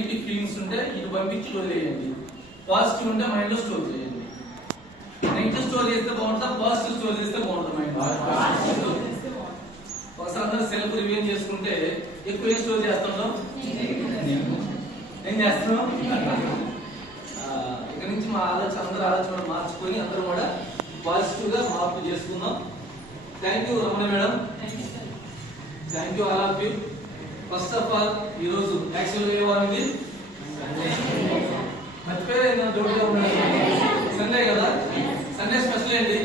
Negative feelings ఉంటే ఇటు పంపించి వదిలేయండి. పాజిటివ్ ఉంటే మైండ్ లో స్టోర్ చేయండి. నెగిటివ్ స్టోర్ చేస్తే బాగుంటుందా, పాజిటివ్ స్టోర్ చేస్తే బాగుంటుంది మైండ్? ఒకసారి అందరూ సెల్ఫ్ రివ్యూ చేసుకుంటే ఎక్కువ ఏం స్టోర్ చేస్తుంటాం? ఏం చేస్తున్నాం? ఇక్కడ నుంచి మా ఆలోచన అందరూ ఆలోచన మార్చుకొని అందరూ కూడా పాజిటివ్ గా మార్పు చేసుకుందాం. Thank you Ramana madam, thank you all of you. First of all ఈ రోజు యాక్చువల్ ఏ వారం ఇది? మర్చిపోయారు, డౌట్గా ఉన్నది. సండే కదా, సండే స్పెషల్ ఏంటి?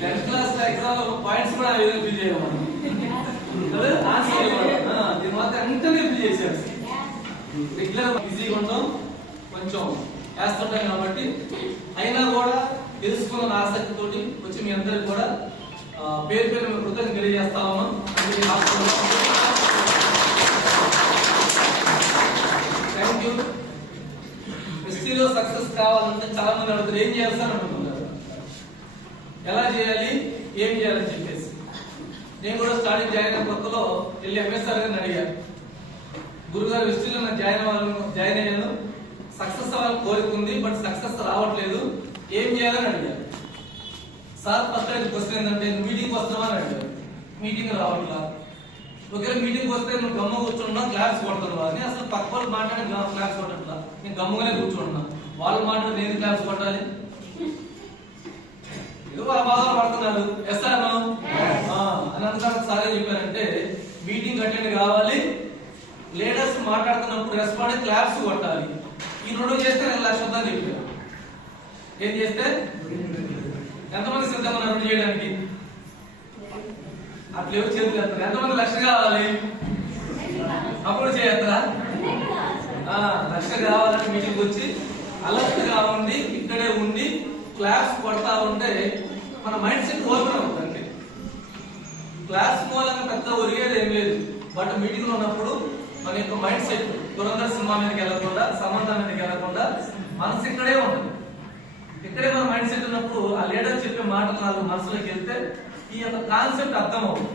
10th క్లాస్ ఎగ్జామ్ పాయింట్స్ కూడా ఫిల్ చేయమని ఆన్సర్ దీని మాత్రం అంతనే ఫిల్ చేశారు. రెగ్యులర్ బిజీగా ఉంటాం, కొంచెం వేస్తుంటాం కాబట్టి అయినా కూడా తెలుసుకున్న ఆసక్తితోటి వచ్చి మీ అందరికి కూడా పేరు పేరు మేము కృతజ్ఞత తెలియజేస్తాము. Thank you. ఎస్టీలో సక్సెస్ కావాలంటే చాలా మంది అడుగుతారు ఏం చేయాలి సార్ అనుకుంటున్నారు, ఎలా చేయాలి, ఏం చేయాలని చెప్పేసి. నేను కూడా స్టార్టింగ్ జాయిన్ అయిన కొత్తలో వెళ్ళి ఎంఎస్ఆర్ గారిని అడిగాను, గురుగారు ఎస్టీలో జాయిన్ అయ్యాను, సక్సెస్ అవ్వాలని కోరుకుంది బట్ సక్సెస్ రావట్లేదు, ఏం చేయాలని అడిగాను. సార్ ఫస్ట్ క్వశ్చన్ ఏంటంటే మీటింగ్ వస్తామని అడిగారు. మీటింగ్ రావట్లా. ఒకవేళ మీటింగ్ వస్తే నువ్వు గమ్మ కూర్చుంటున్నా క్లాస్ కొడుతున్నావు అని. అసలు పక్క వాళ్ళు మాట్లాడి క్లాస్ కొట్టట్లా, నేను గమ్మగానే కూర్చుంటున్నా. వాళ్ళు మాట్లాడి నేను క్లాస్ కొట్టాలి, వాళ్ళ బాధలు పడుతున్నారు. ఎస్తాను అని అందుకని సార్ ఏం చెప్పారంటే మీటింగ్ అటెండ్ కావాలి, లీడర్స్ మాట్లాడుతున్నప్పుడు రెస్పాండ్ క్లాప్స్ కొట్టాలి. ఈ రెండు చేస్తే నేను లక్ష వద్దని చెప్పాను. ఏం చేస్తే ఎంతమంది సిద్ధంగా రెండు చేయడానికి? అట్లా చేతులు ఎత్తారు. ఎంతమంది లక్ష కావాలి అప్పుడు చేయత్తారా? లక్ష కావాలని మీటింగ్ వచ్చి అలర్ట్ గా ఉండి ఇక్కడే ఉండి క్లాస్ కొడతా ఉంటే మన మైండ్ సెట్ ఓపెన్ అవుతుంది. క్లాస్ మూలంగా పెద్ద ఒరిగేది ఏం లేదు, బట్ మీటింగ్ లో ఉన్నప్పుడు మన యొక్క మైండ్ సెట్ దురంధర్ సినిమా మీదకి వెళ్ళకుండా, సంబంధం మీదకి వెళ్ళకుండా మనసు ఇక్కడే ఉంటుంది. ఇక్కడే మన మైండ్ సెట్ ఉన్నప్పుడు ఆ లీడర్ చెప్పే మాటలు నాలుగు మనసులోకి వెళ్తే ఈ యొక్క కాన్సెప్ట్ అర్థం అవుతుంది.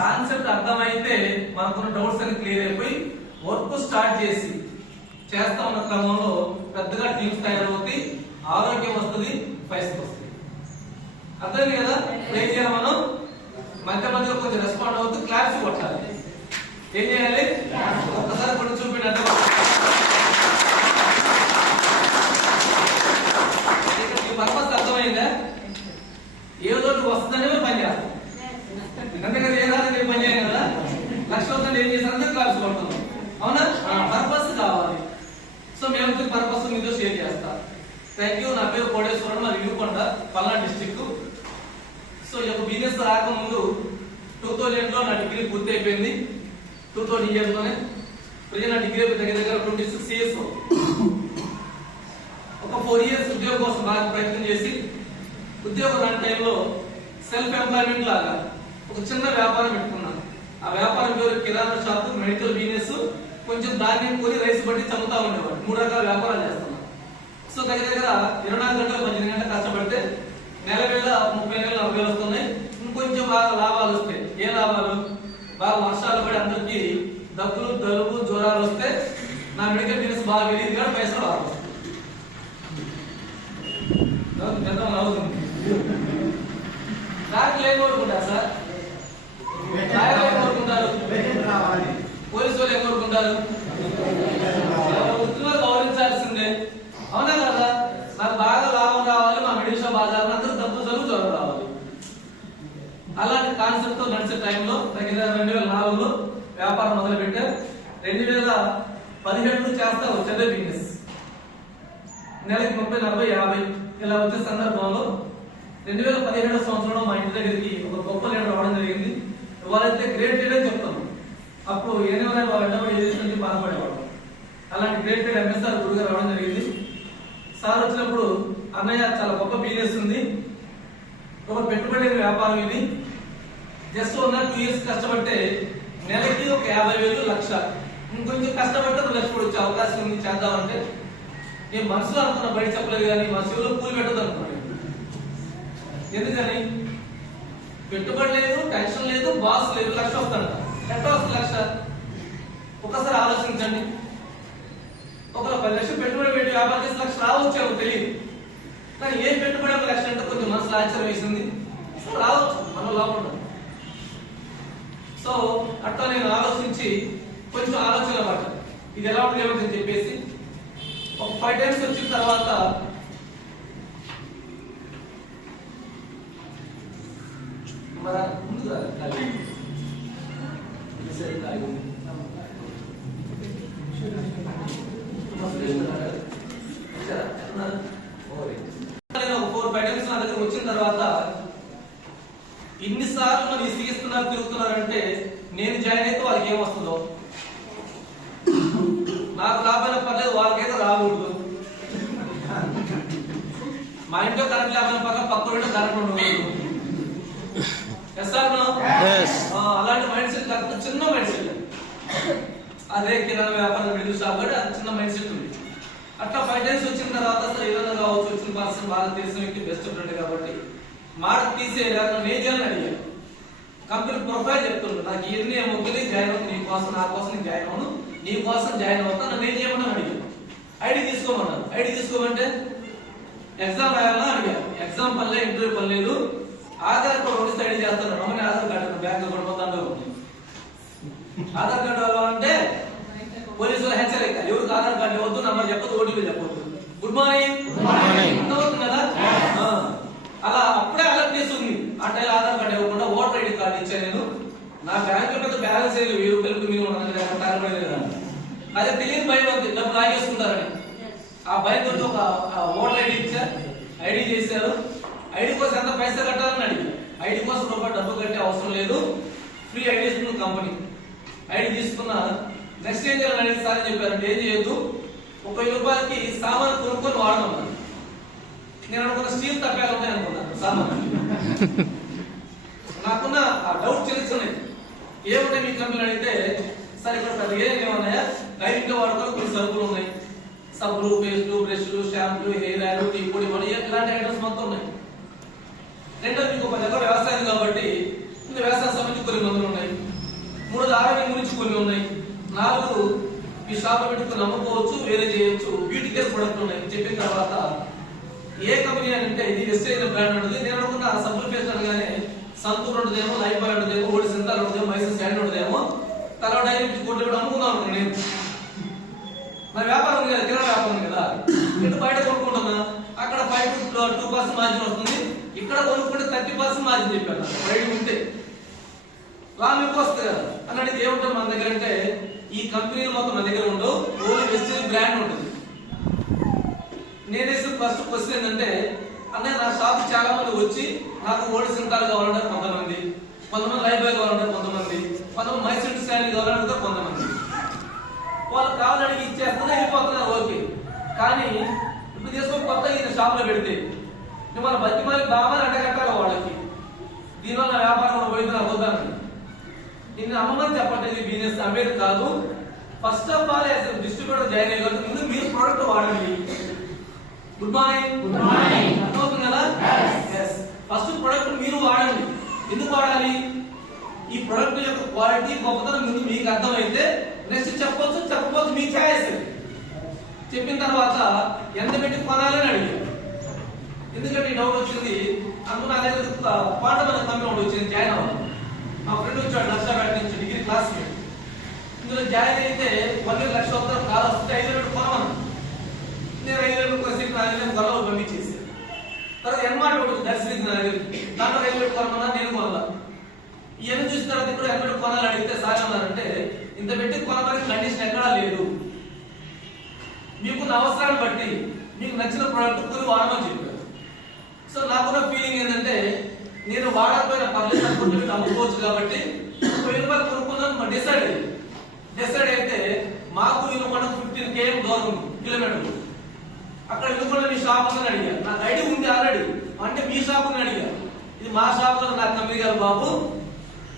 కాన్సెప్ట్ అర్థమైతే మనకున్న డౌట్స్ అన్ని క్లియర్ అయిపోయి వర్క్ స్టార్ట్ చేసి చేస్తా ఉన్న క్రమంలో పెద్దగా టీమ్స్ తయారవుతాయి, ఆరోగ్యం వస్తుంది, పైసలు వస్తుంది. అర్థమైంది కదా? ఏం చేయాలి మనం? మధ్య మధ్యలో కొంచెం రెస్పాండ్ అవుతూ క్లాప్స్ కొట్టాలి. ఏం చేయాలి? ఒక్కసారి కొంచెం చూపించండి. పర్పస్ అర్థమైందా? ఏదో వస్తుందనే పని చేస్తాం. ఎందుకంటే ఏదాన్ని పని చేయాలి కదా. లక్ష వస్తుంది ఏం చేస్తారంటే క్లాస్ కొడుతున్నాం. అవునా? పర్పస్ కావాలి. సో మేము పర్పస్ మీతో షేర్ చేస్తా. Thank you. నా పేరు కోటేశ్వరం, నా వినుకొండ, పల్నాడు డిస్టిక్. సో ఈ యొక్క బిజినెస్ రాకముందు 2000 లో నా డిగ్రీ పూర్తి అయిపోయింది. 2000 years లోనే ప్రజెంట్ నా డిగ్రీ దగ్గర 26 years. ఒక 4 years ఉద్యోగం కోసం బాగా ప్రయత్నం చేసి ఉద్యోగం రాని టైంలో సెల్ఫ్ ఎంప్లాయ్మెంట్ లాగా ఒక చిన్న వ్యాపారం పెట్టుకున్నాను. ఆ వ్యాపారం పేరు కిరాణా షాప్, మెడికల్ బిజినెస్, కొంచెం ధాన్యం కొని రైస్ బట్టి చదువుతా ఉండేవాడు. 3 రకాల వ్యాపారాలు చేస్తున్నాను. సో దగ్గర 24 గంటలు 18 గంటలు కష్టపడితే నెల వేళ 30,000-40,000 వస్తున్నాయి. ఇంకొంచెం బాగా లాభాలు వస్తాయి. ఏ లాభాలు? బాగా వర్షాలు పడి అందరికి దగ్గులు, జలుబు, జ్వరాలు వస్తే నా మెడికల్ బిజినెస్ బాగా వెళ్ళింది కానీ పైసలు బాగా వస్తాయి. ఏం కోరుకుంటారు సార్? ఏం కోరుకుంటారు? పోలీసు వాళ్ళు ఏం కోరుకుంటారు? గౌరవించాల్సిందే. అవునా కదా? నాకు బాగా లాభం రావాలి, మా మెడికల్ షాప్ బాగా అందరూ డబ్బు జరుగు జ్వరం రావాలి. అలాంటి కాన్సెప్ట్ తో నడిచే టైంలో దగ్గర 2004లో వ్యాపారం మొదలు పెట్టారు. 2017 చేస్తా వచ్చేదే బిజినెస్. నెలకి 30, 40, 50 ఇలా వచ్చే సందర్భంలో 2017 సంవత్సరంలో మా ఇంటి దగ్గరికి ఒక గొప్ప లీడర్ రావడం జరిగింది. వాళ్ళైతే గ్రేట్ లీడర్ చెప్తాం. అప్పుడు ఏమైనా వాళ్ళ వెంటబడి ఎదుర్కొని బాధపడేవాడు. అలాంటి గ్రేట్ లీడర్ ఎంఎస్ఆర్ గురుగారు రావడం జరిగింది. సార్ వచ్చినప్పుడు అన్నయ్య చాలా గొప్ప బిజినెస్ ఉంది, ఒక పెట్టుబడి వ్యాపారం ఇది, జస్ట్ 2 years కష్టపడితే నెలకి ఒక 50,000, 1,00,000, ఇంకొంచెం కష్టపడితే 2 లక్షలు వచ్చే అవకాశం ఉంది, చేద్దామంటే నేను మనసులో అనుకున్న బయట చెప్పలేదు కానీ మా శివులో పూలు పెట్టదు అనుకున్నాను. ఎందుకని? పెట్టుబడి లేదు, టెన్షన్ లేదు, బాస్ లేదు, 1,00,000 వస్తాడు. ఎట్లా వస్తుంది 1,00,000? ఒకసారి ఆలోచించండి. ఒకరు 10 లక్షలు పెట్టుబడి పెట్టి వ్యాపారం చేసి 1,00,000 రావచ్చేమో తెలియదు. కానీ ఏం పెట్టుబడి 1,00,000 అంటే కొంచెం మనసులో ఆశ్చర్యం వేసింది. రావచ్చు మన లోపల. సో అట్లా నేను ఆలోచించి కొంచెం ఆలోచన పడ్డా, ఇది ఎలా ఉంటుంది ఏమని చెప్పేసి ఒక 5 టైమ్స్ వచ్చిన తర్వాత ముందుగా నేను ఒక 4-5 టైమ్స్ నా దగ్గర వచ్చిన తర్వాత ఇన్నిసార్లు మరి ఇస్తున్నారు తిరుగుతున్నారంటే నేను జాయిన్ అయితే వాళ్ళకి ఏమొస్తుందో, నాకు లాభైనా పర్లేదు, వాళ్ళకైతే రాకూడదు. మా ఇంట్లో కరెంట్ లేకపోయినా పక్కన కరెంట్ ఉండకూడదు. అలాంటి మైండ్ సెట్ కాకపోతే చిన్న మైండ్ సెట్, అదే కిరాణా వ్యాపారం మిడిల్ షాప్ కూడా అది చిన్న మైండ్ సెట్ ఉంది. అట్లా 5 టైమ్స్ వచ్చిన తర్వాత అసలు ఏదైనా కావచ్చు, వచ్చిన పర్సన్ బాగా తెలిసిన వ్యక్తి బెస్ట్ ఫ్రెండ్ కాబట్టి మాట తీసేయాలి నేను చేయాలని అడిగాను. కంపెనీ ప్రొఫైల్ చెప్తున్నాడు, నాకు ఇవన్నీ మొక్కలు జాయిన్ అవుతుంది, నీ కోసం నా కోసం నేను జాయిన్ అవును, నీ కోసం జాయిన్ అవుతా, నన్ను ఏం చేయమని అడిగాను. ఐడి తీసుకోమన్నాను. ఐడి తీసుకోమంటే ఎగ్జామ్ రాయాలని అడిగాను. ఎగ్జామ్ పనిలేదు, ఇంటర్వ్యూ పనిలేదు, ఆధార్ కార్డు ఒకటి ఐడి చేస్తాను. రమ్మని ఆధార్ కార్డు బ్యాంక్ అకౌంట్ మొత్తం ఆధార్ కార్డు అంటే పోలీసులు హెచ్చరిక, ఎవరికి ఆధార్ కార్డు ఇవ్వద్దు, నంబర్ చెప్పదు, ఓటీపీ చెప్పొద్దు. గుడ్ మార్నింగ్ అర్థమవుతుంది కదా. అలా అప్పుడే అలర్ట్ చేస్తుంది. ఆ టైం ఆధార్ కార్డు ఇవ్వకుండా ఓటర్ ఐడి కార్డు ఇచ్చాను నేను. నా బ్యాంక్ లో పెద్ద బ్యాలెన్స్ ఏది 1000 రూపాయలకు మీరు కదా, అదే తెలియని భయం ఉంది, డబ్బులు లాగేసుకుంటారని. ఆ భయంతో ఒక ఓటర్ ఐడి ఇచ్చా, ఐడి చేశారు. ఐడి కోసం ఎంత పైసా కట్టాలని అడిగారు. ఐడి కోసం రూపాయి డబ్బు కట్టే అవసరం లేదు, ఫ్రీ ఐడి ఇస్తుంది కంపెనీ. ఐడి తీసుకున్న నెక్స్ట్ ఏం చేయాలని అడిగి సార్ చెప్పారంటే ఏం చేయొద్దు, 1000 రూపాయలకి సామాన్ కొనుక్కొని వాడమన్నారు. నేను అనుకున్న స్టీల్ తప్పాలు ఉంటాయి అనుకున్నాను సామాన్. నాకున్న ఆ డౌట్ చిన్నది ఏముంటాయి మీ కంపెనీ అడిగితే, సరే ఇక్కడ పెద్ద ఏమన్నాయా, డైరెక్ట్ వాడుకొని కొన్ని సరుకులు ఉన్నాయి, సబ్బులు, పేస్టు, బ్రష్లు, షాంపూ, హెయిర్ ఆయిల్, టీ పొడి, ఇలాంటి ఐటమ్స్ మొత్తం ఉన్నాయి. రెండో మీకు ఒక దగ్గర వ్యవసాయం కాబట్టి ఇంకా వ్యవసాయం సంబంధించి కొన్ని మందులు ఉన్నాయి. 3 ఆరోగ్యం గురించి కొన్ని ఉన్నాయి. 4 ఈ షాప్ పెట్టుకుని అమ్ముకోవచ్చు, వేరే చేయొచ్చు, బ్యూటీ కేర్ ప్రొడక్ట్ ఉన్నాయి. చెప్పిన తర్వాత ఏ కంపెనీ అంటే ఇది వెస్టేజ్ బ్రాండ్ ఉంటుంది. నేను అనుకున్న సబ్బులు పేస్ట్ అనగానే సంతూర్ ఉంటుందేమో, లైఫ్ బాయ్ ఉంటుందేమో, ఓడి సింతాల్ ఉంటుందేమో, మైసూర్ స్టాండ్ ఉంటుందేమో, తర్వాత డైరెక్ట్ కోట్లు కూడా అమ్ముకున్నాను నేను. మరి వ్యాపారం ఉంది కదా, కిరాణా వ్యాపారం ఉంది కదా, ఇటు బయట కొనుక్కుంటున్నా, అక్కడ 5-2% మార్జిన్ వస్తుంది, ఇక్కడ కొనుక్కుంటే 30% మార్జిన్ చెప్పాను. బయట ఉంటే లాభం ఎక్కువ వస్తుంది కదా అని అడిగితే ఏముంటుంది మన దగ్గర అంటే, ఈ కంపెనీలు మొత్తం మన దగ్గర ఉండవు, ఓన్లీ వెస్టేజ్ బ్రాండ్ ఉంటుంది. నేనేసి ఫస్ట్ క్వశ్చన్ ఏంటంటే, అన్నయ్య నా షాప్ చాలా మంది వచ్చి నాకు ఓడి సింటాలు కావాలంటారు కొంతమంది, లైఫ్ బాయ్ కావాలంటారు కొంతమంది మైసూర్ స్టాండ్ కావాలంటారు కొంతమంది. వాళ్ళు కావాలని ఇచ్చేస్తున్నా వెళ్ళిపోతున్నారు, ఓకే. కానీ ఇప్పుడు తీసుకొని కొత్త ఈయన షాప్ లో పెడితే మన బతి మరి బాగా అడ్డగట్టాలి వాళ్ళకి, దీనివల్ల వ్యాపారం పోయింది నాకు వద్దామని. నిన్ను అమ్మమని చెప్పండి, ఇది బిజినెస్ అమ్మేది కాదు. First of all distributor join అయ్యే ముందు మీరు ప్రోడక్ట్ వాడండి. గుడ్ మార్నింగ్ అర్థమవుతుంది కదా. ఫస్ట్ ప్రొడక్ట్ మీరు వాడండి. ఎందుకు వాడాలి? ఈ ప్రొడక్ట్ యొక్క క్వాలిటీ గొప్పతనం ముందు మీకు అర్థమైతే నెక్స్ట్ చెప్పవచ్చు మీ ఛాయిస్. చెప్పిన తర్వాత ఎంత పెట్టి కొనాలని అడిగారు. ఎందుకంటే ఈ డౌట్ వచ్చింది అందుకు నా దగ్గర పాట మన కంపెనీ ఒకటి వచ్చింది, జాయిన్ అవ్వాలి. మా ఫ్రెండ్ వచ్చాడు నర్సాపేట నుంచి, డిగ్రీ క్లాస్మేట్. ఇందులో జాయిన్ అయితే 1,00,000 వస్తారు, కాదు వస్తే 5,000 కొనమన్నా. నేను 5,000 కొసేపు నేను గొడవలు పంపించేసి తర్వాత ఎన్మాట ఒకటి దర్శనం దాంట్లో 5,000 కొనమన్నా, నేను కొనాల. ఇవన్నీ చూసిన తర్వాత ఇప్పుడు 5,000 కొనాలి అడిగితే సార్ అన్నారంటే, ఇంత పెట్టి కొనమని కండిషన్ ఎక్కడా లేదు, మీకున్న అవసరాన్ని బట్టి మీకు నచ్చిన ప్రోడక్ట్ కొని వాడమని చెప్పారు. సో నాకున్న ఫీలింగ్ ఏంటంటే, నేను వాడకపోయిన పర్లేదు అనుకుంటే అమ్ముకోవచ్చు కాబట్టి 1,000 రూపాయలు కొనుక్కుందాం డిసైడ్ అయితే మాకు వినుకొండ 15 km దూరం కిలోమీటర్లు. అక్కడ వినుకొండ మీ షాప్ ఉందని అడిగా. నాకు ఐడి ఉంది ఆల్రెడీ, అంటే మీ షాప్ ఉందని అడిగా. ఇది మా షాప్ లో నా కంపెనీ గారు బాబు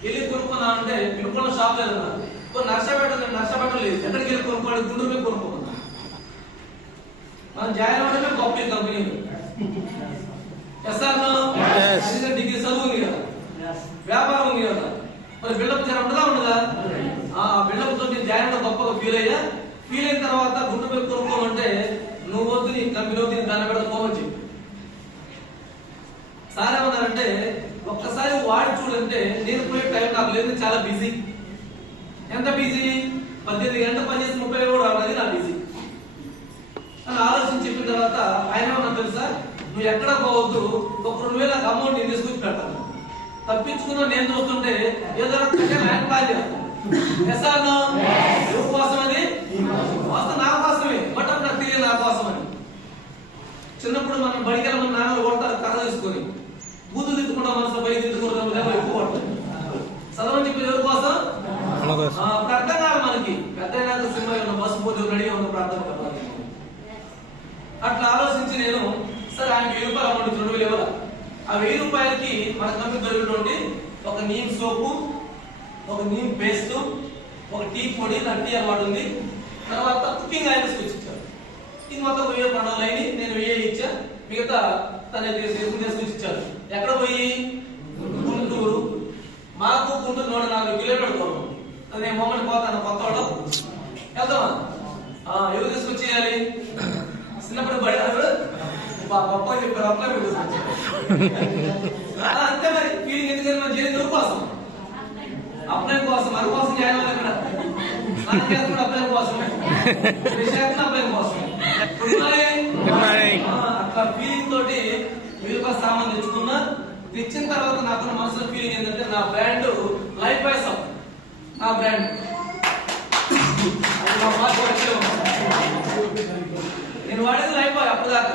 వెళ్ళి కొనుక్కున్నా అంటే వినుకొండ షాప్ లేదన్నా. నర్సాపేట లేదు, ఎక్కడికి వెళ్ళి కొనుక్కోండి, గుండూరు మీద కొనుక్కున్నా. మనం జాయిన్ అవ్వడమే గొప్ప కంపెనీ. డిగ్రీ చదువు ఉంది కదా, వ్యాపారం ఉంది కదా, మరి బిల్డప్ జర ఉండదా ఆ బిల్డప్ తో నేను జాయిన్ గొప్పగా ఫీల్ అయిన తర్వాత గుండు పేరు కొనుక్కోమంటే నువ్వు వద్దు నీ కంపెనీ వద్దు నీ దాన్ని పెడతా పోవచ్చు. సార్ ఏమన్నారంటే ఒక్కసారి వాడి చూడంటే నేను పోయే టైం నాకు లేదు, చాలా బిజీ. ఎంత బిజీ? 18 గంటలు పనిచేసి 30 కూడా రావాలి, నా బిజీ అని ఆలోచించి చెప్పిన తర్వాత ఆయన ఏమన్నా తెలుసా, నువ్వు ఎక్కడ పోవద్దు, ఒక 2000 అమౌంట్ నేను తీసుకొచ్చి పెడతాను. తప్పించుకున్నా నేను చూస్తుంటే ఏదో ల్యాండ్ ప్లాన్ చేస్తాను. ఎవరి కోసం అది? వాస్తవం నా కోసమే, బట్ అది నాకు తెలియదు నా కోసం అని. చిన్నప్పుడు మనం బడికి వెళ్ళమని నాన్నలు కొడతారు కర్ర తీసుకొని, బూతులు తిట్టుకుంటాం, మనసులో బయట తిట్టుకుంటాం, ఎక్కువ కొడతాం. చదవని చెప్పి ఎవరి కోసం? అప్పుడు అర్థం కాదు మనకి. పెద్ద సినిమా ఉన్న బస్సు పోతే రెడీ ఉన్నప్పుడు అర్థం కాదు. అట్లా ఆలోచించి నేను సరే ఆయన 1000 రూపాయలు అమౌంట్ 2000 ఇవ్వాలి. ఆ 1000 రూపాయలకి మన కంపెనీ దొరికినటువంటి ఒక నీమ్ సోపు, ఒక నీమ్ పేస్ట్, ఒక టీ పొడి, నాకు టీ అలవాటు ఉంది, తర్వాత కుకింగ్ ఆయిల్స్ ఇచ్చారు. ఇది మొత్తం 1000 ప్రణాళిక అయింది. నేను 1000 ఇచ్చా, మిగతా తన తీసుకొచ్చి ఇచ్చారు. ఎక్కడ పోయి? గుంటూరు. మాకు గుంటూరు 104 కిలోమీటర్ల దూరం. నేను మొమ్మని పోతాను, కొత్త వాళ్ళు వెళ్తామా? ఎవరు తీసుకొచ్చేయాలి? చిన్నప్పుడు బడి గొప్ప చెప్పారు, అప్లై అంతే. మరి ఫీలింగ్ ఎందుకంటే మనం చేయాలి ఎవరి కోసం? అప్లై కోసం, మన కోసం జాయిన్ అవ్వాలి. ఇక్కడ అప్లై కోసమే, అప్లై కోసమే. అట్లా ఫీలింగ్ తోటి మీరు సామాన్ తెచ్చుకున్నా. తెచ్చిన తర్వాత నాకు మనసులో ఫీలింగ్ ఏంటంటే నా బ్రాండ్ లైఫ్ బాయ్ సబ్, నా బ్రాండ్ నేను వాడేది లైఫ్ బాయ్. అప్పటిదాకా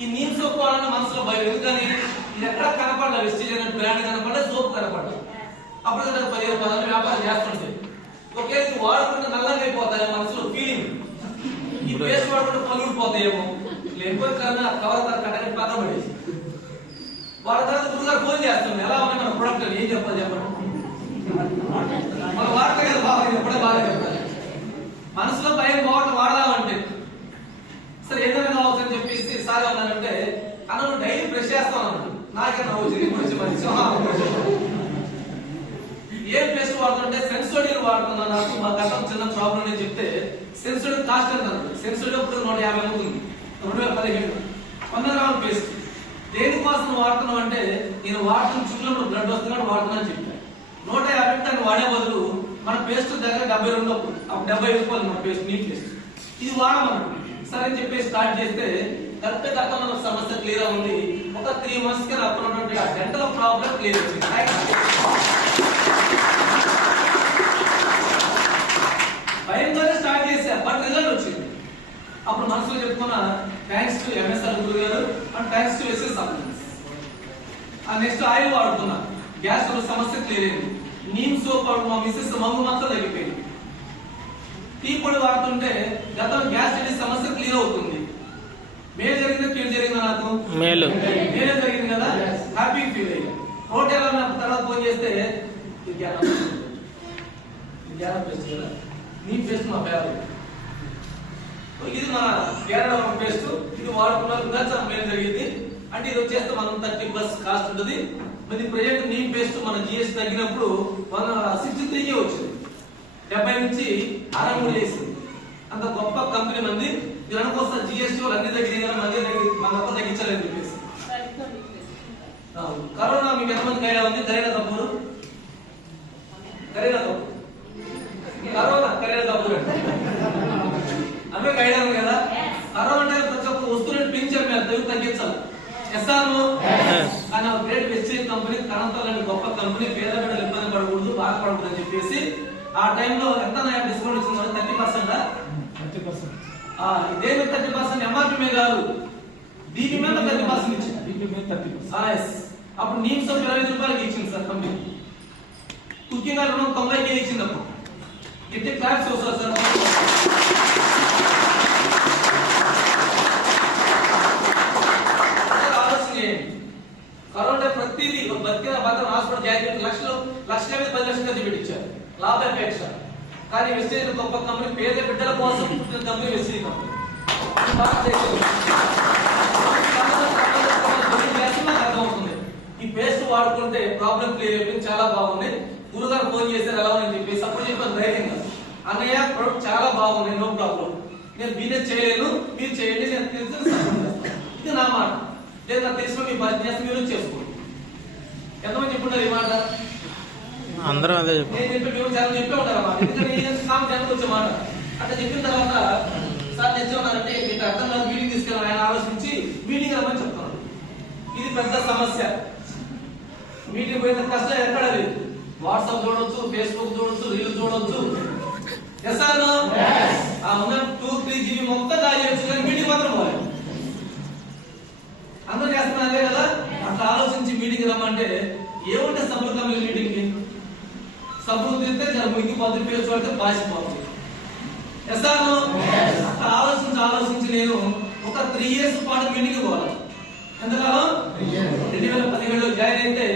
ఈ నీమ్ సోప్ వాడాలని మనసులో భయం. ఎందుకని ఇది ఎక్కడ కనపడలేదు, వెస్టీజ్ అనే బ్రాండ్ కనపడలేదు, సోప్ కనపడలేదు. అప్పటికంటే 15 పదాలు వ్యాపారం చేస్తుంటే ఒకే వాడుకుంటే నల్లగా అయిపోతాయి మనసులో ఫీలింగ్. ఈ పేస్ట్ వాడుకుంటే పళ్ళు ఊడిపోతాయేమో, లేకపోతే కన్నా కవర్ కట్టని పక్కన పడేసి వాళ్ళ తర్వాత గురుగారు ఫోన్ చేస్తాను, ఎలా ఉన్నాయి మన ప్రొడక్ట్ అని. ఏం చెప్పాలి చెప్పండి? మన వాడతా కదా బాగా, ఎప్పుడే బాగా చెప్తారు. మనసులో భయం బాగుంటుంది వాడదామంటే. సరే ఏదైనా కావచ్చు అని చెప్పేసి సార్ ఏమన్నానంటే, అన్న నువ్వు డైలీ బ్రష్ చేస్తాను అన్నాడు. నాకే ఏం పేస్ట్ వాడుతుంటే సెన్సోడియల్ వాడుతున్నా, నాకు మా గతం చిన్న ప్రాబ్లం అని చెప్తే సెన్సోడియల్ కాస్ట్ ఎంత అన్నాడు. సెన్సోడియల్ ఇప్పుడు 150 అవుతుంది, 2015 100 పేస్ట్. దేనికోసం వాడుతున్నావు అంటే, నేను వాడుతున్న చుట్టూ బ్లడ్ వస్తున్నాడు వాడుతున్నా అని చెప్పాను. 150 దాన్ని వాడే బదులు మన పేస్ట్ దగ్గర 72 అప్పుడు 70 రూపాయలు మన పేస్ట్, నీ పేస్ట్ ఇది వాడమన్నాడు. సరే అని చెప్పి స్టార్ట్ చేస్తే కరెక్ట్ గతంలో సమస్య క్లియర్ ఉంది. ఒక 3 months కి అప్పుడు డెంటల్ ప్రాబ్లం క్లియర్ వచ్చింది. భయంతోనే స్టార్ట్ చేశా, బట్ రిజల్ట్ వచ్చింది. అప్పుడు మనసులో చెప్తున్నా థ్యాంక్స్ టు ఎంఎస్ఆర్ గురు గారు and thanks to SS supplements. Next oil వాడుతున్నా, గ్యాస్ సమస్య క్లియర్ అయింది. నీమ్ సోప్ వాడు మా మిస్సెస్ మంగు మాత్రం తగ్గిపోయింది. టీ పొడి వాడుతుంటే గతం గ్యాస్ సమస్య క్లియర్ అవుతుంది. మేలు జరిగిందా కీడు జరిగిందా? నాకు మేలు జరిగింది కదా, హ్యాపీ ఫీల్ అయ్యా. హోటల్ తర్వాత ఫోన్ చేస్తే జ్ఞానం పేస్ట్ కదా, నీ పేస్ట్ మా ఫేవరెట్. ఇది మన కేరళ పేస్ట్, ఇది వాడుకున్నారు ఇంకా చాలా మేలు జరిగింది. అంటే ఇది వచ్చేస్తే మనం 30+ కాస్ట్ ఉంటుంది. మరి ప్రజెంట్ నీ పేస్ట్ మన జిఎస్టీ తగ్గినప్పుడు 163 వచ్చింది, 70 నుంచి 63 చేసింది. అంత గొప్ప కంపెనీ మంది. మీరు అనుకోసం జిఎస్టీ వాళ్ళు అన్ని తగ్గింది, మన గొప్ప తగ్గించాలని చెప్పేసి. కరోనా మీకు ఎంతమంది ఐడియా ఉంది? కరీనా కపూర్, కరోనా కపూర్ అందరికి ఐడియా ఉంది కదా. కరోనా అంటే ప్రతి ఒక్క వస్తువులను పెంచారు, మీరు తగ్గించాలి. ఎస్ఆర్ను కానీ గ్రేట్ వెస్టేజ్ కంపెనీ, కనంతలాంటి గొప్ప కంపెనీ, పేద బిడ్డలు ఇబ్బంది పడకూడదు, బాధపడకూడదు అని చెప్పేసి ఆ టైంలో ఎంత డిస్కౌంట్ ఇచ్చింది? 30%. 30%. ఇదేమి 30%? ఎంఆర్పీ మీద కాదు, దీని మీద 30% ఇచ్చింది. అప్పుడు నీమ్ సోప్ 25 రూపాయలకి ఇచ్చింది సార్ కంపెనీ. కుకింగ్ ఆయిల్ 90 ఇచ్చింది. అప్పుడు ఇట్టే క్లాప్స్ వస్తారు సార్. ఆలోచన చేయండి. కరోనా ప్రతిదీ బతికిన మాత్రం హాస్పిటల్ జాయిన్ లక్షల మీద 10 లక్షలు ఖర్చు పెట్టించారు లాభాపేక్ష. కానీ వెస్టేజ్ గొప్ప కంపెనీ, పేద బిడ్డల కోసం పుట్టిన కంపెనీ వెస్టేజ్ కంపెనీ. అర్థమవుతుంది ఈ పేస్ట్ వాడుకుంటే ప్రాబ్లం క్లియర్ అయిపోయింది, చాలా బాగుంది. గురుగారు ఫోన్ చేశారు ఎలా అని చెప్పేసి అప్పుడు చెప్పాను ధైర్యంగా, అన్నయ్య ప్రొడక్ట్ చాలా బాగుంది, నో ప్రాబ్లం, నేను బిజినెస్ చేయలేను, మీరు చేయండి, నేను తెలిసిన సపోర్ట్ చేస్తాను. ఇది నా మాట. లేదు నాకు తెలిసిన మీ బిజినెస్ మీరు చేసుకోండి. ఎంతమంది చెప్పుంటారు ఈ మాట? అందరం అదే చెప్పి నేను చెప్పి మీరు చాలా చెప్పే ఉంటారు అన్నమాట. ఎందుకంటే జనకు వచ్చే మాట అట్లా చెప్పిన తర్వాత సార్ తెచ్చున్నారంటే మీకు అర్థం కాదు, మీటింగ్ తీసుకెళ్ళి ఆయన ఆలోచించి మీటింగ్ రమ్మని చెప్తున్నాడు. ఇది పెద్ద సమస్య. మీటింగ్ పోయిన కష్టం ఎక్కడ లేదు. వాట్సాప్ చూడొచ్చు, ఫేస్బుక్ చూడొచ్చు, రీల్ చూడొచ్చు. ఎస్ సార్ ఆ ఉన్న 2-3 GB మొత్తం ఖాళీ చేయొచ్చు, కానీ మీటింగ్ మాత్రం పోలేదు. అందరూ చేస్తున్నారు అదే కదా. అట్లా ఆలోచించి మీటింగ్ రమ్మంటే ఏముంటే సభ్యుల కమిటీ మీటింగ్ కి సభ్యులు తింటే ఇంటి పొద్దు పేరు చూడితే బాసిపోతుంది. ఎస్ సార్ అట్లా ఆలోచించి నేను ఒక 3 years పాటు మీటింగ్ పోవాలి. ఎంతకాలం? 2017లో జాయిన్ అయితే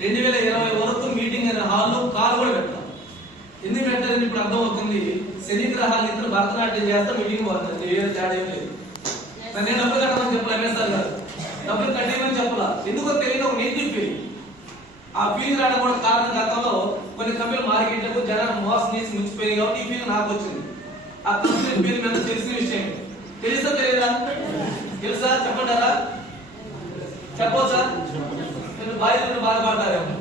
2020 వరకు మీటింగ్ అనే హాల్లో కాల్ కూడా పెట్టాం. ఎందుకు పెట్టారని ఇప్పుడు అర్థమవుతుంది. శని గ్రహాలు ఇద్దరు భరతనాట్యం చేస్తా మీటింగ్ పోతుంది, వేరే తేడా ఏం లేదు. నేను డబ్బులు కట్టమని చెప్పాలి ఎంఎస్ఆర్ గారు, డబ్బులు కట్టేయమని చెప్పాలా. ఎందుకో తెలియదు, ఒక నెగిటివ్ ఫీలింగ్. ఆ ఫీలింగ్ రావడం కూడా కారణం గతంలో కొన్ని కంపెనీలు మార్కెట్లకు జనాన్ని మోసం చేసి ముంచిపోయాయి కాబట్టి ఈ ఫీలింగ్ నాకు వచ్చింది. ఆ కంపెనీ పేరు మీద తెలిసిన విషయం. తెలుసా తెలియదా? తెలుసా చెప్పంటారా? చెప్పవచ్చా? మీరు బాధ్యతలు బాధపడతారేమో.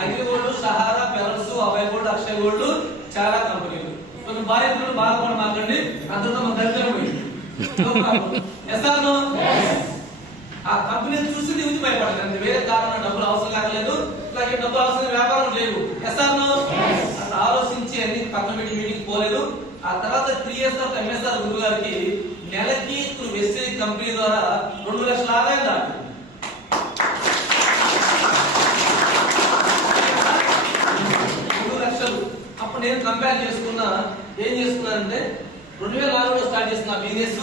Agrigold, Sahara, Pearls, Abhay Gold, Akshay Gold చాలా కంపెనీలు. కొన్ని బాధ్యతలు బాధపడమాకండి, అందులో మన దరిద్రం పోయింది. ఆ కంపెనీని చూసి నీకు భయపడకండి, వేరే కారణం డబ్బులు అవసరం కాలేదు, ఇట్లాగే డబ్బులు అవసరం వ్యాపారం లేవు. ఎస్ఆర్ను అట్లా ఆలోచించి అన్ని పక్కన పెట్టి మీటింగ్ పోలేదు. ఆ తర్వాత 3 years తర్వాత ఎంఎస్ఆర్ గురువు గారికి నెలకి వెస్టేజ్ కంపెనీ ద్వారా 2 లక్షల ఆదాయం దాటి 2 లక్షలు. అప్పుడు నేను కంపేర్ చేసుకున్నా, ఏం చేసుకున్నానంటే 2004లో స్టార్ట్ చేసిన బిజినెస్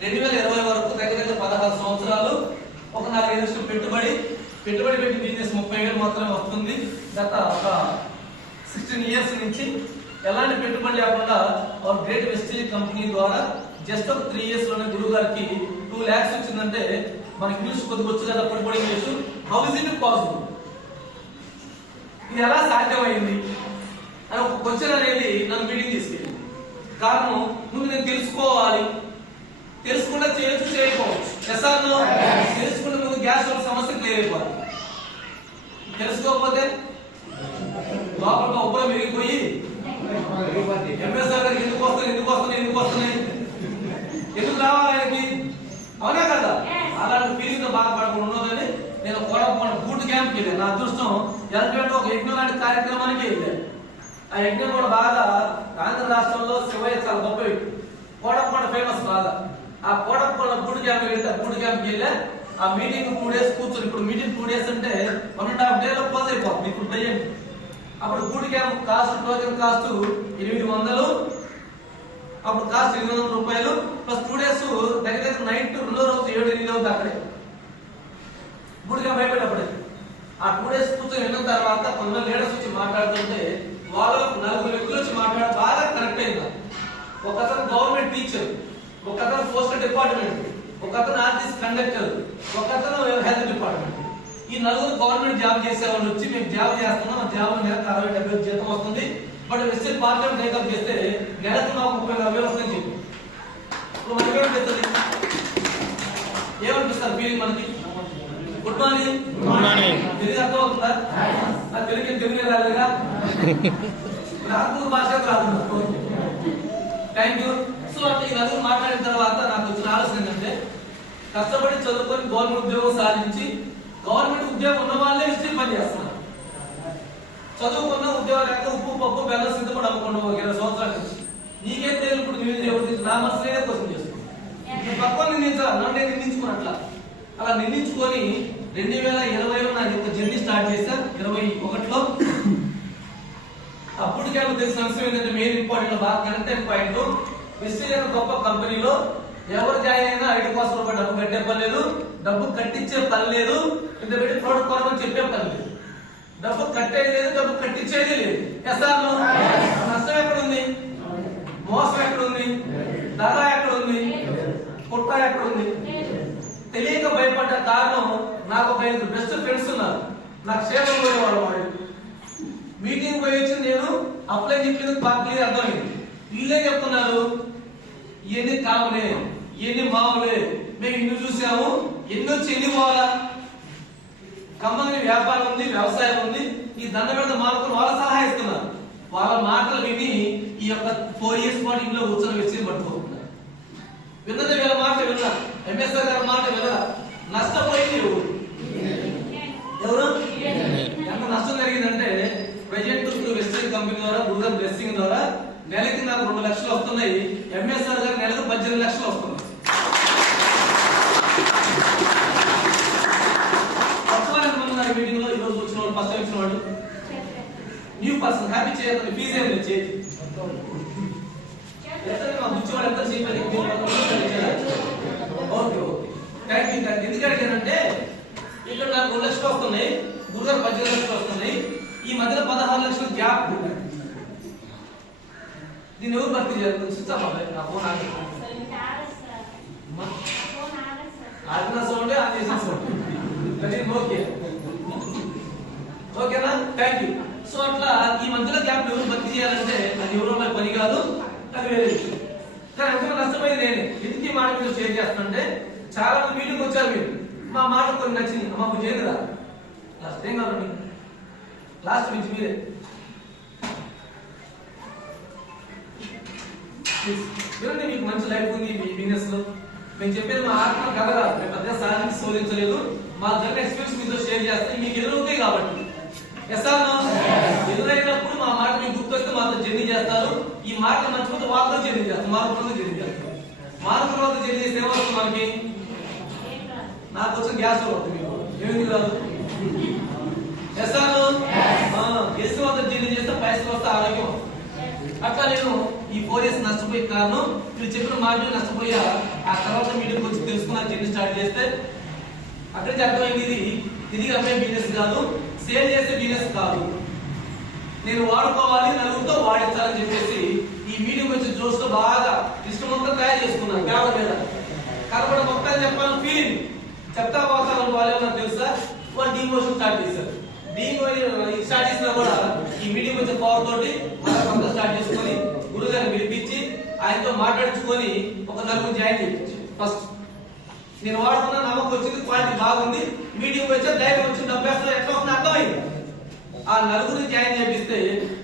2020 వరకు దగ్గర 16 సంవత్సరాలు, ఒక 4-5 లక్షలు పెట్టుబడి పెట్టి బిజినెస్ 30,000 మాత్రమే వస్తుంది. గత ఒక 16 years నుంచి ఎలాంటి పెట్టుబడి లేకుండా ఒక గ్రేట్ వెస్టేజ్ కంపెనీ ద్వారా జస్ట్ ఒక 3 years లోనే గురువు గారికి 2 lakhs వచ్చిందంటే మనకి ఇంగ్లీష్ కొద్దిగా వచ్చు కదా, పడిపోయి English. How is it possible? ఇది ఎలా సాధ్యమైంది అని ఒక క్వశ్చన్ అనేది నన్ను మీటింగ్ తీసుకెళ్ళింది. కారణం ముందు నేను తెలుసుకోవాలి, తెలుసుకుంటే చేయొచ్చు, చేయకపోవచ్చు. ఎస్ఆర్లో తెలుసుకుంటే ముందు గ్యాస్ సమస్య క్లియర్ అయిపోవాలి. తెలుసుకోకపోతే లోపల ఉబ్బరం పెరిగిపోయి ఎంఎస్ఆర్ గారికి ఎందుకు వస్తున్నాయి ఎందుకు రావాలి ఆయనకి, అవునా కదా? అలాంటి ఫీలింగ్ తో బాధపడకుండా ఉన్నదని నేను కోడపకొండ బూట్ క్యాంప్కి వెళ్ళాను. నా అదృష్టం ఎల్పేట ఒక యజ్ఞం లాంటి కార్యక్రమానికి వెళ్ళాను. ఆ యజ్ఞం కూడా బాగా ఆంధ్ర రాష్ట్రంలో శివయ్య చాలా గొప్ప వ్యక్తి, కోడపకొండ ఫేమస్ బాగా. ఆ కోడపకొండ బూట్ క్యాంప్కి వెళ్ళా. ఆ మీటింగ్ 2 days కూర్చొని, ఇప్పుడు మీటింగ్ 2 days అంటే 1.5 days లో క్లోజ్ అయిపోతుంది. ఇప్పుడు దయ్యం. అప్పుడు boot camp cost, token cost 800, అప్పుడు కాస్ట్ 800 రూపాయలు ప్లస్ 2 days దగ్గర నైట్ 2వ రోజు 7-8 అవుతుంది అక్కడే బూట్ క్యాంప్ అయిపోయినప్పుడు. ఆ 2 days కూర్చొని వెళ్ళిన తర్వాత కొందరు లీడర్స్ వచ్చి మాట్లాడుతుంటే వాళ్ళు 4 వ్యక్తులు వచ్చి మాట్లాడి బాగా కనెక్ట్ అయింది. ఒక అతను గవర్నమెంట్ టీచర్, ఒక అతను పోస్టల్ డిపార్ట్మెంట్, ఒక అతను ఆర్టిస్ట్ కండక్టర్, ఒక అతను హెల్త్ డిపార్ట్మెంట్. ఈ 4 గవర్నమెంట్ జాబ్ చేసేవాళ్ళు వచ్చి మేము జాబ్ చేస్తున్నాం, ఆ జాబ్ నెలకు 60-70 జీతం వస్తుంది, బట్ వెస్టర్న్ పార్లమెంట్ టేకప్ చేస్తే నెలకు మాకు 30,000 వస్తుందని చెప్పి. ఇప్పుడు మనకి ఏమనిపిస్తుంది? ఏమనిపిస్తారు ఫీలింగ్ మనకి? Good morning. తెలుగు అర్థం అవుతుందా? నా తెలుగు రాలేదా? నాకు భాష రాదు. Thank you. సో అట్లా ఈ 4 మాట్లాడిన తర్వాత నాకు వచ్చిన ఆలోచన ఏంటంటే, కష్టపడి చదువుకొని గవర్నమెంట్ ఉద్యోగం సాధించి గవర్నమెంట్ ఉద్యోగం ఉన్న వాళ్ళే విస్తృతి పని చేస్తున్నారు. చదువుకున్న ఉద్యోగం లేక ఉప్పు పప్పు బెల్లం సిద్ధ కూడా అమ్ముకుంటూ 20 సంవత్సరాల నుంచి. నీకేం తెలియదు ఇప్పుడు నువ్వు నా మనసునే క్వశ్చన్ చేస్తున్నావు. పక్కన నిందించాలి, నన్ను నేను నిందించుకున్నట్లా. అలా నిందించుకొని 2020లో నా యొక్క జర్నీ స్టార్ట్ చేశా. 2021లో అప్పటికే తెలిసిన అంశం ఏంటంటే మెయిన్ ఇంపార్టెంట్ బాగా కనెక్ట్ అయిన పాయింట్, వెస్టేజ్ గొప్ప కంపెనీలో ఎవరు జాయిన్ అయినా 5,000 రూపాయలు డబ్బు కట్టే పని లేదు, డబ్బు కట్టించే పని లేదు, ఇంత పెట్టి ప్రోడక్ట్ కొనమని చెప్పే పని లేదు, డబ్బు కట్టేది లేదు, డబ్బు కట్టించేది లేదు. ఎస్ఆర్లో నష్టం ఎక్కడుంది? మోసం ఎక్కడుంది? ధర ఎక్కడుంది? కుట్ర ఎక్కడుంది? తెలియక భయపడ్డ కారణం, నాకు ఒక 5 బెస్ట్ ఫ్రెండ్స్ ఉన్నారు, నాకు క్షేమం పోయేవాడు. వాళ్ళు మీటింగ్ అప్లై చెప్పలేదు బాగా క్లియర్ అర్థమైంది. వీళ్ళే చెప్తున్నారు ఇవన్నీ కామనే, ఇవన్నీ మామూలే, మేము ఇన్ని చూసాము, ఎన్ని వచ్చి ఎన్ని పోవాలా, ఖమ్మంలో వ్యాపారం ఉంది, వ్యవసాయం ఉంది, ఈ దండ పెడత మానుకుని వాళ్ళ సలహా ఇస్తున్నారు. వాళ్ళ మాటలు విని ఈ యొక్క 4 years పాటు ఇంట్లో కూర్చొని వచ్చి పట్టుకుంటున్నారు. విన్నది వీళ్ళ మాట విన్నా, ఎంఎస్ఆర్ గారి మాట వినరా, నష్టపోయింది ఎవరు? ఎంత నష్టం జరిగిందంటే ప్రజెంట్ వెస్టర్న్ కంపెనీ ద్వారా గూగుల్ బ్లెస్సింగ్ ద్వారా నెలకి నాకు 2 లక్షలు వస్తున్నాయి. ఎంఎస్ఆర్ గారు నెలకు 18 లక్షలు వస్తున్నాయి. మీటింగ్ లో ఈ రోజు వచ్చిన వాళ్ళు, ఫస్ట్ టైం వచ్చిన వాళ్ళు, న్యూ పర్సన్ హ్యాపీ చేయాలని ఫీజు ఏం లేదు చేతి మా కూర్చోవాడు ఎంత చేయమని. Okay okay thank you. ఎందుకు అడిగానంటే ఇక్కడ నాకు 2 లక్షలు వస్తున్నాయి, గురుగారు 18 లక్షలు వస్తున్నాయి, ఈ మధ్యలో 16 లక్షల గ్యాప్. దీన్ని ఎవరు భర్తీ చేయాలి? స్విచ్ ఆఫ్ అవ్వాలి నా ఫోన్ ఆగి ఆడిన సౌండ్ ఆన్ చేసిన సౌండ్. ఓకే ఓకేనా, థ్యాంక్ యూ. సో అట్లా ఈ మధ్యలో గ్యాప్ ఎవరు భర్తీ చేయాలంటే అది ఎవరో మరి పని కాదు, అది వేరే విషయం. కానీ ఎంతో నష్టపోయింది నేనే. ఎందుకు ఈ మాట మీరు షేర్ చేస్తానంటే చాలా మంది మీటింగ్ వచ్చారు, మీరు మా మాట కొన్ని నచ్చింది, మాకు చేయదురా లాస్ట్ ఏం కావాలి, లాస్ట్ నుంచి మీరే వినండి. మీకు మంచి లైఫ్ ఉంది మీ బిజినెస్ లో. మేము చెప్పేది మా ఆత్మ కథ కాదు, మేము పెద్ద సాధించి శోధించలేదు, మా జరిగిన ఎక్స్పీరియన్స్ మీతో షేర్ చేస్తే మీకు ఎదురవుతాయి కాబట్టి. ఎదురైనప్పుడు మా మాట మీకు గుర్తొస్తే మాతో జర్నీ చేస్తారు. ఈ మాట మర్చిపోతే వాళ్ళతో జర్నీ చేస్తారు, మార్పులతో జర్నీ చేస్తారు. మార్పులతో జర్నీ చేస్తే ఏమవుతుంది మనకి? నాకు వచ్చిన గ్యాస్ అవుతుంది, మీకు ఏమింది రాదు. ఎస్ వద్ద జర్నీ చేస్తే పైసలు వస్తే ఆరోగ్యం. అట్లా నేను ఈ 4 years నష్టపోయే కారణం మీరు చెప్పిన మాటలు నష్టపోయా. ఆ తర్వాత మీడియం వచ్చి తెలుసుకున్న జర్నీ స్టార్ట్ చేస్తే అక్కడికి అర్థమైంది ఇది తిరిగి అమ్మే బిజినెస్ కాదు, సేల్ చేసే బిజినెస్ కాదు, నేను వాడుకోవాలి, నలుగురితో వాడించాలని చెప్పేసి ఈ మీడియం వచ్చి జోష్తో బాగా ఇష్టం మొత్తం తయారు చేసుకున్నాను. పేపర్ మీద కనపడ మొత్తాన్ని చెప్పాలని ఫీలింగ్ చెప్తా పోతాను. వాళ్ళు నాకు తెలుసా, వాళ్ళు డిమోషన్ స్టార్ట్ చేశారు. స్టార్ట్ చేసినా కూడా ఈ మీడియం వచ్చే పవర్ తోటి మనం స్టార్ట్ చేసుకొని గురుగారిని పిలిపించి ఆయనతో మాట్లాడించుకొని ఒక నలుగురు జాయిన్ చేయించు. ఫస్ట్ నేను వాడుకున్న నమ్మకం వచ్చింది, క్వాలిటీ బాగుంది, మీడియం వచ్చే ధైర్యం వచ్చింది, డబ్బేస్తారు ఎట్లా వస్తుంది అర్థమైంది. ఆ నలుగురిని జాయిన్ చేపిస్తే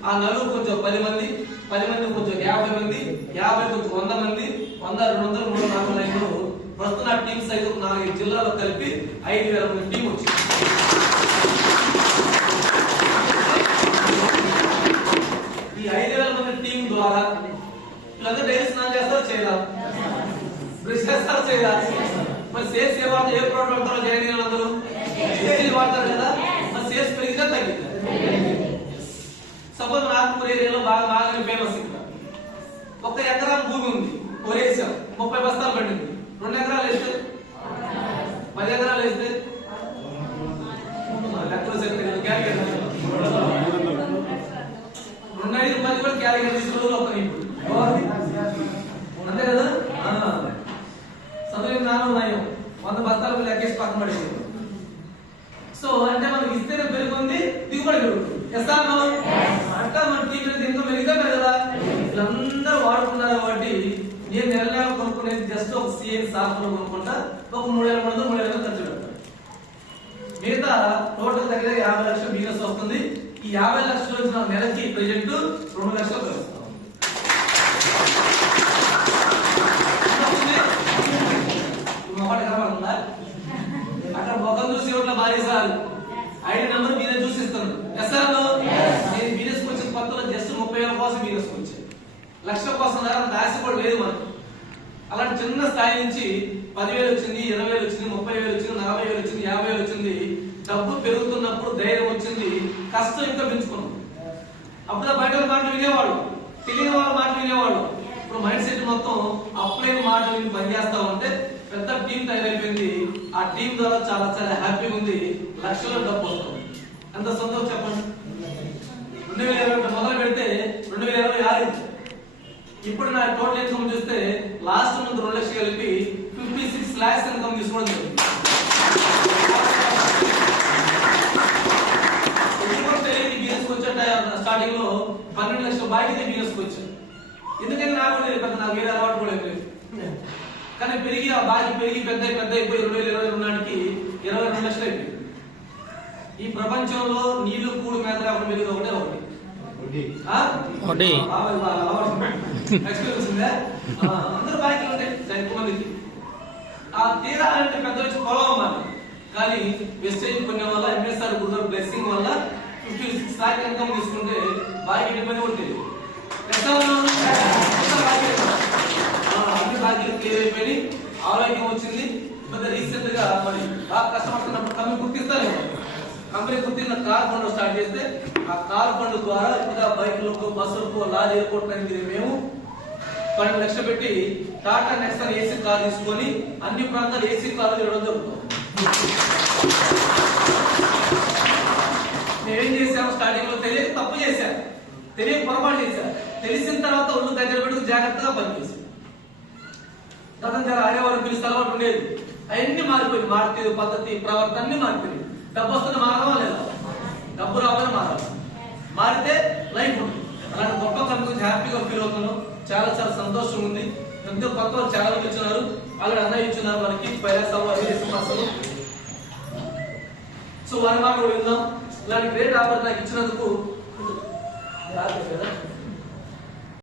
ఆ నలుగురు కొంచెం 10 మంది, 10 మంది కొంచెం 50 మంది, 50 కొంచెం 100 మంది, 100, 200, 300, 400 ప్రస్తుతం నా టీం సైజు 4 జిల్లాలో కలిపి 5,000 మంది టీం వచ్చింది. ఈ 5,000 మంది టీం ద్వారా వీళ్ళందరూ డైలీ స్నానం చేస్తారో చేయరా, బ్రష్ చేస్తారో చేయరా, మరి సేల్స్ ఏ వాడతారు, ఏ ప్రోడక్ట్ వాడతారో జాయిన్ అయిన అందరూ వాడతారు కదా, మరి సేల్స్ పెరిగితే తగ్గితే. సపోజ్ నాగపూర్ ఏరియాలో బాగా ఫేమస్ ఇక్కడ 1 ఎకరా భూమి ఉంది, ఒరేసాం 30 బస్తాలు పడింది. 2 ఎకరాలు వేస్తే 10 ఎకరాలు వేస్తే లెక్కలు సరిగ్గా క్యాలిక్యులేట్ 2,500 రూపాయలు కూడా క్యాలిక్యులేట్ తీసుకుని ఒక అంతే కదా. చదువు నాన్న ఉన్నాయి 100 బస్తాలకు లెక్కేసి పక్కన పడేది. సో అంటే మనకి ఇస్తేనే పెరుగుతుంది, దిగుబడి పెరుగుతుంది. అట్లా మన టీం ఇంకా పెరిగితే కదా వీళ్ళందరూ వాడుకున్నారు కాబట్టి నేను నెల కొనుక్కునేది జస్ట్ ఒక సిఎన్ సాఫ్ట్వేర్ కొనుక్కుంటా, ఒక 3,000 మంది 3,000 ఖర్చు పెడతాను. మిగతా టోటల్ దగ్గర 50 లక్షలు బిజినెస్ వస్తుంది. ఈ 50 లక్షలు వచ్చిన నెలకి ప్రెజెంట్ 2 లక్షలు వస్తాం. అక్కడ మొఖం చూసి ఇట్లా బాధేసారు, ఐడి నెంబర్ మీరే చూసిస్తాను. నేను బిజినెస్ వచ్చిన కొత్తలో జస్ట్ 30,000 కోసం బిజినెస్ వచ్చాను, 1,00,000 కోసం అంత ఆశ కూడా లేదు మనకు. అలాంటి చిన్న స్థాయి నుంచి 10,000 వచ్చింది, 20,000 వచ్చింది, 30,000 వచ్చింది, 40,000 వచ్చింది, 50,000 వచ్చింది. డబ్బు పెరుగుతున్నప్పుడు ధైర్యం వచ్చింది, కష్టం ఇంకా పెంచుకున్నాం. అప్పుడు బయట మాటలు వినేవాళ్ళు, తెలియని వాళ్ళ మాటలు వినేవాళ్ళు. ఇప్పుడు మైండ్ సెట్ మొత్తం అప్లైన్ మాటలు విని పనిచేస్తా ఉంటే పెద్ద టీం తయారైపోయింది. ఆ టీం ద్వారా చాలా చాలా హ్యాపీగా ఉంది, లక్షల్లో డబ్బు వస్తుంది. ఎంత సంతోషం చెప్పండి. 2020 మొదలు పెడితే 2026 ఇప్పుడు నా టోటల్ ఇన్కమ్ చూస్తే లాస్ట్ మంత్ 2 లక్షలు కలిపి 56 lakhs ఇన్కమ్ తీసుకోవడం జరిగింది. బిజినెస్ వచ్చే స్టార్టింగ్ లో 12 లక్షల బాకీతే బిజినెస్ వచ్చాను. ఎందుకంటే నాకు లేదు పెద్ద, నాకు వేరే అలవాటు కూడా లేదు. కానీ పెరిగి ఆ బాకీ పెరిగి పెద్ద అయిపోయి 2022 నాటికి 22 లక్షలు అయిపోయింది. ఈ ప్రపంచంలో నీళ్లు కూడు మేత రాకుండా మిగిలిన ఒకటే ఒకటి ఎక్స్పీరియన్స్ ఉందా? అందరూ బాకీలు ఉంటాయి ఎక్కువ మందికి. ఆ తీరాలంటే పెద్ద వచ్చి పొలం అన్నమాట. కానీ వెస్టేజ్ పుణ్యం వల్ల ఎంఎస్ఆర్ గురువు బ్లెస్సింగ్ వల్ల 56 లాక్ ఇన్కమ్ తీసుకుంటే బాకీ ఇబ్బంది కూడా తెలియదు. అన్ని బాకీలు క్లియర్ అయిపోయి ఆరోగ్యం వచ్చింది. రీసెంట్ గా మరి బాగా కష్టపడుతున్నప్పుడు కంపెనీ గుర్తిస్తారు. కంపెనీ గుర్తిన కార్ ఫండ్ స్టార్ట్ చేస్తే ఆ కార్ ఫండ్ ద్వారా ఇంకా బైకులకు, బస్సులకు, లారీ ఎయిర్పోర్ట్ మేము 12 లక్షలు పెట్టి టాటా నెక్సన్ ఏసీ కార్ తీసుకొని అన్ని ప్రాంతాలు ఏసీ కార్లు తిరగడం జరుగుతుంది. నేనేం చేశాను, స్టార్టింగ్ లో తెలియక తప్పు చేశాను, తెలియక పొరపాటు చేశాను. తెలిసిన తర్వాత ఒళ్ళు దగ్గర పెట్టుకు జాగ్రత్తగా పనిచేశాను. గతం జర ఆడేవాళ్ళు పిలిస్తే అలవాటు ఉండేది, అవన్నీ మారిపోయింది. మారుతీరు పద్ధతి, ప్రవర్తన అన్ని మారిపోయింది. డబ్బు వస్తుంది మారవా లేదా? డబ్బు రావాలని మారాలి. మారితే లైఫ్ ఉంటుంది. అలాంటి గొప్ప కంపెనీ హ్యాపీగా ఫీల్ అవుతున్నాం. చాలా చాలా సంతోషం ఉంది. ఎంతో కొత్త వాళ్ళు చాలా మంది ఇచ్చినారు. అక్కడ అన్నయ్య ఇచ్చినారు మనకి అసలు. సో వారి మాట కూడా విందాం. ఇలాంటి గ్రేట్ ఆఫర్ నాకు ఇచ్చినందుకు